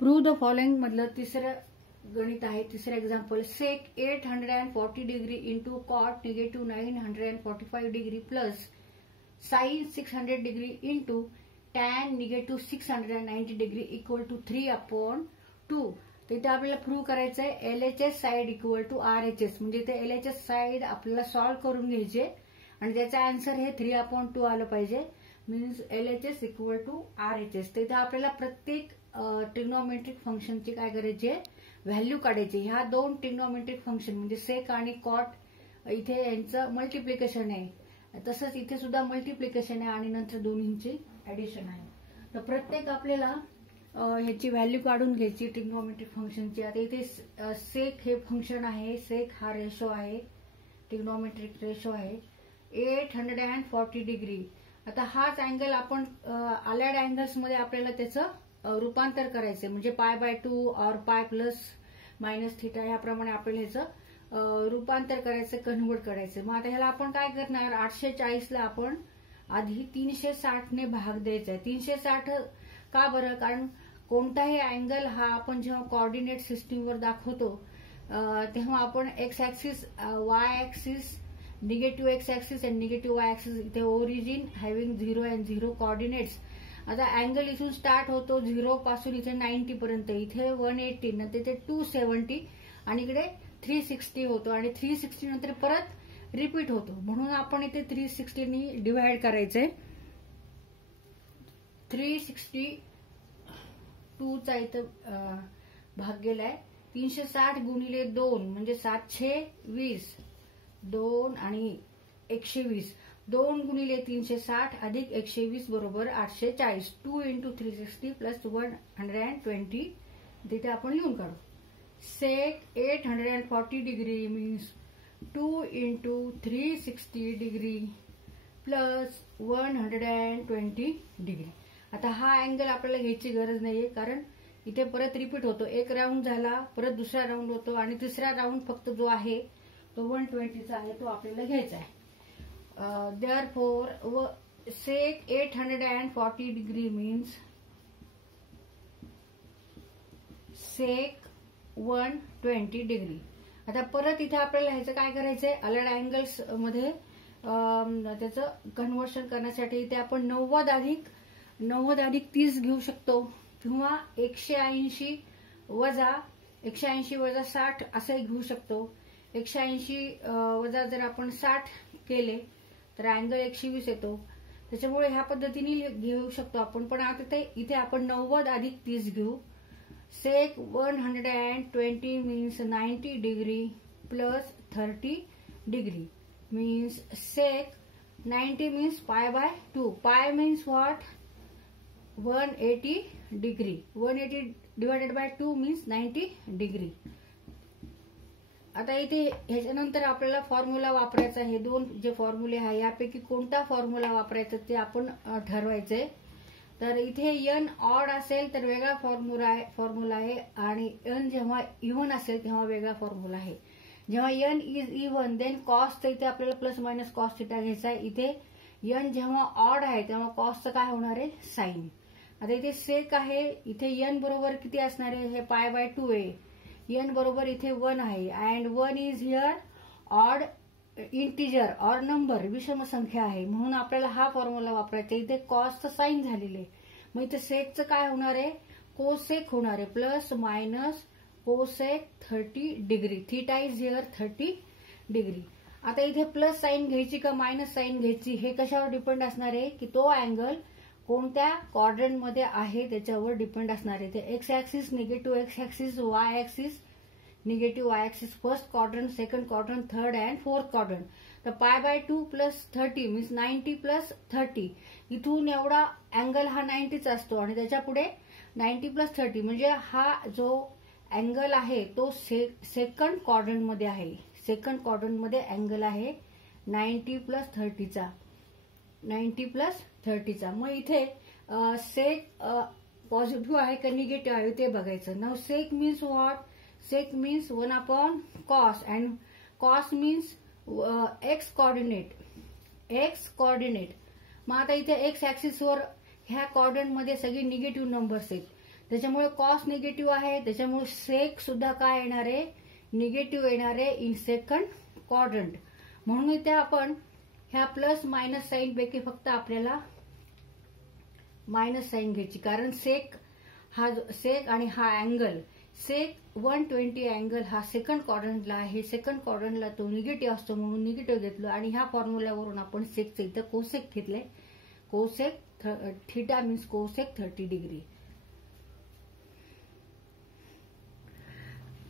Prove the following मधलं तिसरं गणित आहे, तिसरं example. Sec 840 degree into cot negative 945 degree plus sine 600 degree into tan negative 690 degree equal to 3/2. तिथे आपल्याला प्रूव्ह करायचं आहे LHS side equal to RHS. म्हणजे ते LHS साइड आपल्याला सॉल्व्ह करून घ्यायचे आणि त्याचा आन्सर हे 3/2 आलं पाहिजे. Means LHS equal to RHS. तिथे आपल्याला प्रत्येक ट्रिग्नोमेट्रिक फंक्शनची काय करायची आहे, व्हॅल्यू काढायची. ह्या दोन ट्रिग्नोमेट्रिक फंक्शन म्हणजे सेक आणि कॉट इथे यांचं मल्टिप्लिकेशन आहे, तसंच इथे सुद्धा मल्टिप्लिकेशन आहे आणि नंतर दोन्हींची ऍडिशन आहे. तर प्रत्येक आपल्याला ह्याची व्हॅल्यू काढून घ्यायची ट्रिग्नोमेट्रिक फंक्शनची. आता इथे सेक हे फंक्शन आहे, सेक हा रेशो आहे, ट्रिग्नोमेट्रिक रेशो आहे 840 डिग्री. आता हाच अँगल आपण अलाइड अँगल्स मध्ये आपल्याला त्याचं रूपांतर करायचं, म्हणजे π/2 और पाय प्लस मायनस थिटा याप्रमाणे आपल्याला ह्याचं रूपांतर करायचं, कन्व्हर्ट करायचं. मग आता ह्याला आपण काय करणार, 840ला आपण आधी 360 ने भाग द्यायचा आहे. 360 का बरं, कारण कोणताही अँगल हा आपण जेव्हा कोऑर्डिनेट सिस्टीमवर दाखवतो तेव्हा आपण x axis, Y axis, negative x axis and negative Y axis, इथे ओरिजिन हॅव्हिंग 0 अँड 0 कोऑर्डिनेट्स. आता अँगल इथून स्टार्ट होतो 0 पासून इथे 90 पर्यंत, इथे 180 नंतर इथे 270 आणि इकडे 360 होतो आणि 360 नंतर परत रिपीट होतो. म्हणून आपण इथे 360 नी डिव्हाइड करायचंय. 362 चा इथं भाग गेलाय. 360 गुणिले 2 म्हणजे 720, 2 आणि 120, 2 गुणिले 360 अधिक 120 बरोबर 840. 2 इंटू 360 प्लस 120 तिथे आपण लिहून काढू. सेक 840 degree means 2 into 360 degree plus 120 degree. आता हा अँगल आपल्याला घ्यायची गरज नाहीये, कारण इथे परत रिपीट होतो. एक राऊंड झाला, परत दुसरा राऊंड होतो आणि तिसरा राऊंड फक्त जो आहे तो 120चा आहे, तो आपल्याला घ्यायचा आहे. देअरफॉर सेक 840 डिग्री मीन्स सेक 120 डिग्री. आता परत इथे आपल्याला ह्याचं काय करायचंय, अलाइड अँगल्स मध्ये त्याचं कन्व्हर्शन करण्यासाठी इथे आपण 90 अधिक 30 घेऊ शकतो किंवा 180 वजा 60 असंही घेऊ शकतो. 180 वजा जर आपण 60 केले तर अँगल 120 येतो. त्याच्यामुळे ह्या पद्धतीने घेऊ शकतो आपण. पण आता इथे आपण 90 अधिक 30 घेऊ. Sec 120 means 90 degree plus 30 degree means sec 90 means π/2. Pi means what, 180 degree. 180 divided by 2 means 90 degree. आता इथे ह्याच्यानंतर आपल्याला फॉर्म्युला वापरायचा. हे दोन जे फॉर्म्युले आहे यापैकी कोणता फॉर्म्युला वापरायचा ते आपण ठरवायचंय. तर इथे n ऑड असेल तर वेगळा फॉर्म्युला आहे आणि n जेव्हा इव्हन असेल तेव्हा वेगळा फॉर्म्युला आहे. जेव्हा n is even then cos, तर इथे आपल्याला प्लस मायनस कॉस थिटा घ्यायचा आहे. इथे n जेव्हा ऑड आहे तेव्हा कॉसचं काय होणार आहे, साइन. आता इथे सेक आहे, इथे n बरोबर किती असणार आहे, हे π/2 आहे. n बरोबर इथे 1 आहे and 1 is here odd integer और नंबर, विषम संख्या आहे. म्हणून आपल्याला हा फॉर्म्युला वापरायचा. इथे कॉसचं साइन झालेलं आहे. मग इथे सेकचं काय होणार आहे, कोसेक होणार आहे. Plus minus cosec 30 degree. Theta is here 30 degree. आता इथे प्लस साइन घ्यायची का मायनस साइन घ्यायची हे कशावर डिपेंड असणार आहे, की तो अँगल कोणत्या क्वाड्रंट मध्ये आहे त्याच्यावर डिपेंड असणार आहे. ते x axis, negative x axis, Y axis, negative Y axis, first quadrant, second quadrant, third and fourth quadrant. तर π/2 प्लस 30 मीन्स 90 प्लस 30. इथून एवढा अँगल हा 90चा असतो आणि त्याच्या पुढे 90 प्लस 30 म्हणजे हा जो अँगल आहे तो सेकंड क्वाड्रंट मध्ये आहे. सेकंड क्वाड्रंट मध्ये अँगल आहे 90 प्लस 30चा. 90 प्लस 30चा. मग इथे सेक पॉझिटिव्ह आहे का निगेटिव्ह आहे ते बघायचं. नाव sec means what, sec means 1/cos and cos means X coordinate. मग आता इथे एक्स ऍक्सिसवर ह्या क्वाड्रंट मध्ये सगळे निगेटिव्ह नंबर्स आहेत. त्याच्यामुळे कॉस निगेटिव्ह आहे, त्याच्यामुळे सेक सुद्धा काय येणार आहे, निगेटिव्ह येणार आहे इन सेकंड क्वाड्रंट. म्हणून इथे आपण ह्या प्लस मायनस साईन पैकी फक्त आपल्याला मायनस साईन घ्यायची, कारण सेक आणि हा अँगल सेक 120 अँगल हा सेकंड क्वाड्रंटला आहे. सेकंड क्वाड्रंटला तो निगेटिव्ह असतो म्हणून निगेटिव्ह घेतलं आणि ह्या फॉर्म्युल्यावरून आपण सेकचं इथं कोसेक घेतलंय. Cosec theta means cosec 30 degree.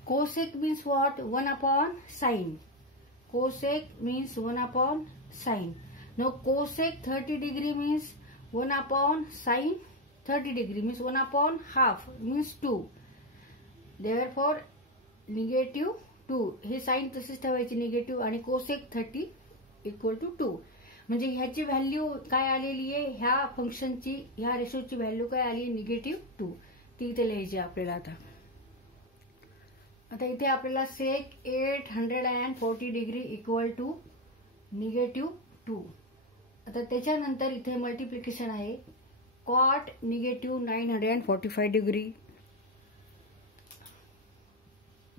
Cosec means what, 1/sin. Cosec means 1/sin. Now cosec 30 degree means 1/sin 30 degree means 1/2 means 2. Therefore negative 2. हे साइन तशीच ठेवायची निगेटिव्ह आणि cosec 30 equal to 2. म्हणजे ह्याची व्हॅल्यू काय आलेली आहे, ह्या फंक्शनची ह्या रेशोची व्हॅल्यू काय आली, निगेटिव्ह 2. ती इथे लिहायची आपल्याला. आता इथे आपल्याला sec 840 degree equal to negative 2. आता त्याच्यानंतर इथे मल्टिप्लिकेशन आहे. Cot negative 945 degree,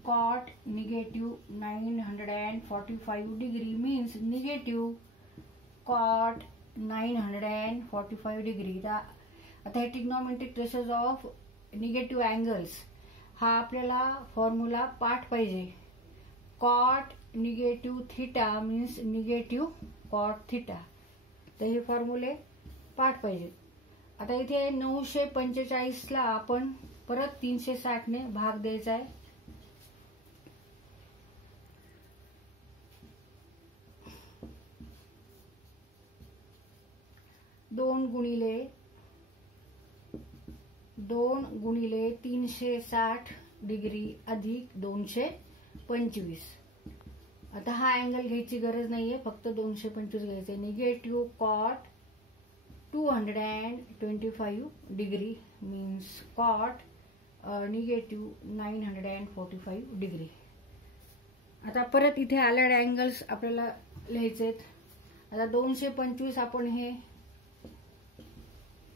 cot negative 945 degree means negative cot 945 degree. आता हे trigonometric ratios of negative angles हा आपल्याला फॉर्म्युला पाठ पाहिजे. Cot negative theta means negative cot theta. तर हे फॉर्म्युले पाठ पाहिजे. आता इथे 945ला आपण परत 360 ने भाग द्यायचा आहे. दोन गुणिले 360 डिग्री अधिक 225. आता हा अँगल घ्यायची गरज नाहीये, फक्त 225 घ्यायचे. Negative cot 225 degree means cot negative 945 degree. आता परत इथे आलेले अँगल्स आपल्याला लिहायचे. आता 225 आपण हे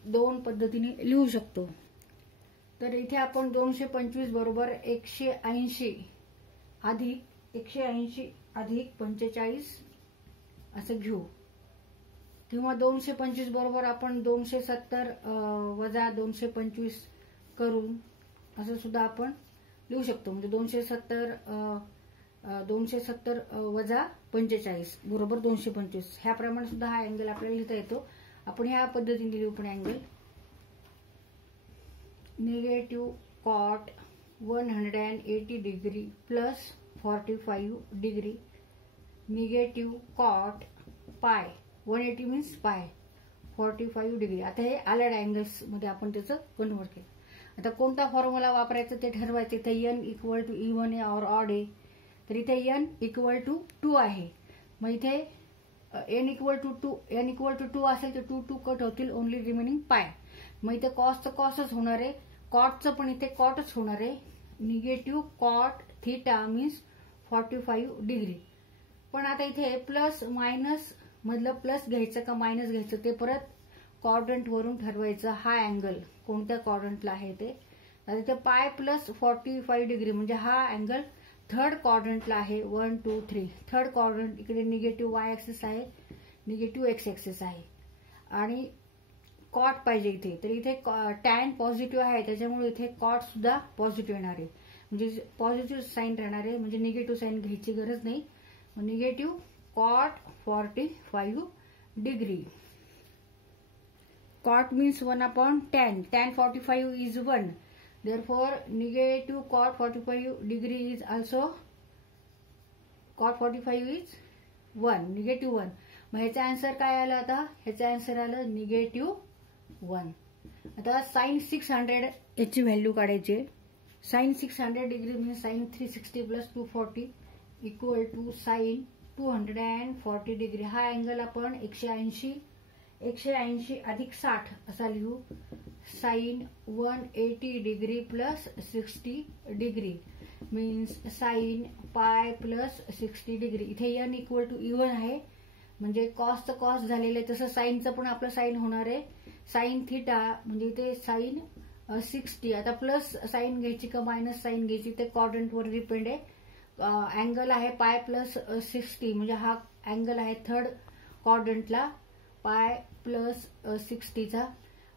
दोन पद्धतीने लिहू शकतो. तर इथे आपण 225 बरोबर 180 अधिक 45 असं घेऊ, किंवा 225 बरोबर आपण 270 वजा 225 करून असं सुद्धा आपण लिहू शकतो. म्हणजे 270 वजा 45 बरोबर 225 ह्याप्रमाणे सुद्धा हा अँगल आपल्याला लिहिता येतो. आपण ह्या पद्धतीने लिहू पण angle. Negative cot 180 degree plus 45 degree negative cot pi 180 means पाय 45 डिग्री. आता हे आलेड अँगल्स मध्ये आपण त्याचं कन्वर्ट केलं. आता कोणता फॉर्म्युला वापरायचा ते ठरवायचं. इथे n इक्वल टू इव्हन आहे और ऑड आहे, तर इथे n इक्वल टू 2 आहे. मग इथे n इक्वल टू 2 असेल तर 2 कट होतील, ओनली रिमेनिंग पाय. मग इथे कॉसचं कॉसच होणार आहे, कॉटचं पण इथे कॉटच होणार आहे. Negative cot theta means 45 degree. पण आता इथे प्लस मायनस मधलं प्लस घ्यायचं का मायनस घ्यायचं ते परत क्वाड्रंट वरून ठरवायचं. हा अँगल कोणत्या क्वाड्रंटला आहे ते. आता इथे पाय प्लस 45 डिग्री म्हणजे हा अँगल थर्ड क्वाड्रंटला आहे. 1 2 3 थर्ड क्वाड्रंट. इकडे निगेटिव्ह वाय ऍक्सिस आहे, निगेटिव्ह एक्स ऍक्सिस आहे आणि कॉट पाहिजे इथे. तर इथे टॅन पॉझिटिव्ह आहे त्याच्यामुळे इथे कॉट सुद्धा पॉझिटिव्ह येणार आहे, म्हणजे पॉझिटिव्ह साईन राहणार आहे, म्हणजे निगेटिव्ह साईन घ्यायची गरज नाही. Negative cot 45 degree. Cot means 1/tan. tan 45 is 1. Therefore negative cot 45 degree is also cot 45 is 1, negative 1. मग ह्याचा आन्सर काय आला, आता ह्याचा आन्सर आलं निगेटिव्ह 1. आता साइन 600 याची व्हॅल्यू काढायची. Sine 600 degree means sine 360 plus 240 equal to sine 240 degree. हा अँगल आपण 180 अधिक 60 असा लिहू. साइन 180 degree plus 60 degree means sine pi plus 60 degree. इथे n इक्वल टू इव्हन आहे, म्हणजे कॉसचं कॉस झालेलं आहे, तसं साईनचं पण आपलं साईन होणार आहे. साइन थिटा म्हणजे इथे साइन 60. आता प्लस साईन घ्यायची का मायनस साईन घ्यायची ते क्वाड्रंटवर डिपेंड आहे. अँगल आहे पाय प्लस 60 म्हणजे हा अँगल आहे थर्ड क्वाड्रंटला पाय प्लस 60चा.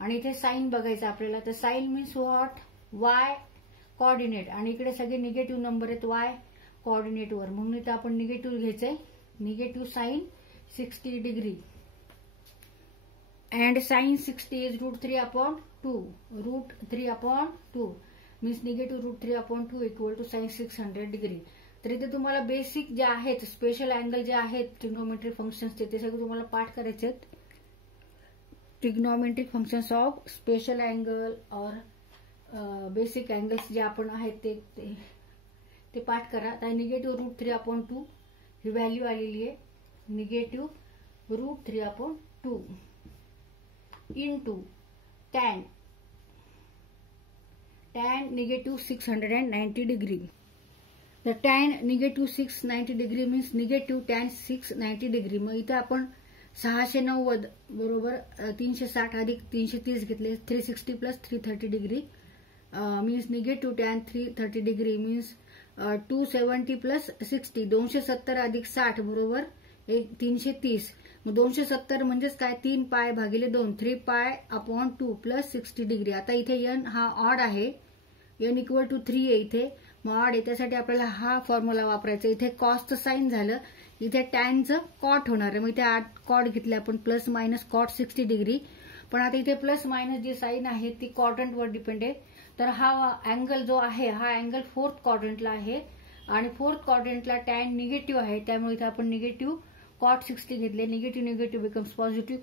आणि इथे साईन बघायचा आपल्याला. तर sine means what, y coordinate. आणि इकडे सगळे निगेटिव्ह नंबर आहेत वाय कोऑर्डिनेटवर, म्हणून इथे आपण निगेटिव्ह घ्यायचंय. Negative sine 60 degree. and sin 60 is √3/2. √3/2 means negative √3/2 equal to sin 600 degree. तर इथे तुम्हाला बेसिक जे आहेत स्पेशल अँगल जे आहेत ट्रिग्नोमेट्रिक फंक्शन्सचे ते सगळे तुम्हाला पाठ करायचे आहेत. Trigonometric functions of special angle और बेसिक अँगल्स जे आपण आहेत ते पाठ करा. आता निगेटिव्ह √3/2 ही व्हॅल्यू आलेली आहे. Negative √3/2 into tan negative 690 degree. The tan negative 690 degree means negative tan 690 degree. मग इथे आपण 690 बरोबर 360 अधिक 330 घेतले. 360 plus 330 degree means negative tan 330 degree means 270 plus 60 270 अधिक 60 बरोबर 330. मग 270 म्हणजेच काय 3 पाय भागिले 2 3π/2 प्लस 60 डिग्री. आता इथे n हा ऑड आहे, n इक्वल टू 3 आहे इथे. मग ऑड आहे त्यासाठी आपल्याला हा फॉर्म्युला वापरायचा. इथे कॉसचं साईन झालं, इथे टॅनचं कॉट होणार आहे. मग इथे कॉट घेतले आपण प्लस मायनस कॉट 60 डिग्री. पण आता इथे प्लस मायनस जी साईन आहे ती क्वाड्रंटवर डिपेंड आहे. तर हा अँगल जो आहे हा अँगल फोर्थ क्वाड्रंटला आहे आणि फोर्थ क्वाड्रंटला टॅन निगेटिव्ह आहे, त्यामुळे इथे आपण निगेटिव्ह कॉट 60 घेतले. Negative negative becomes positive.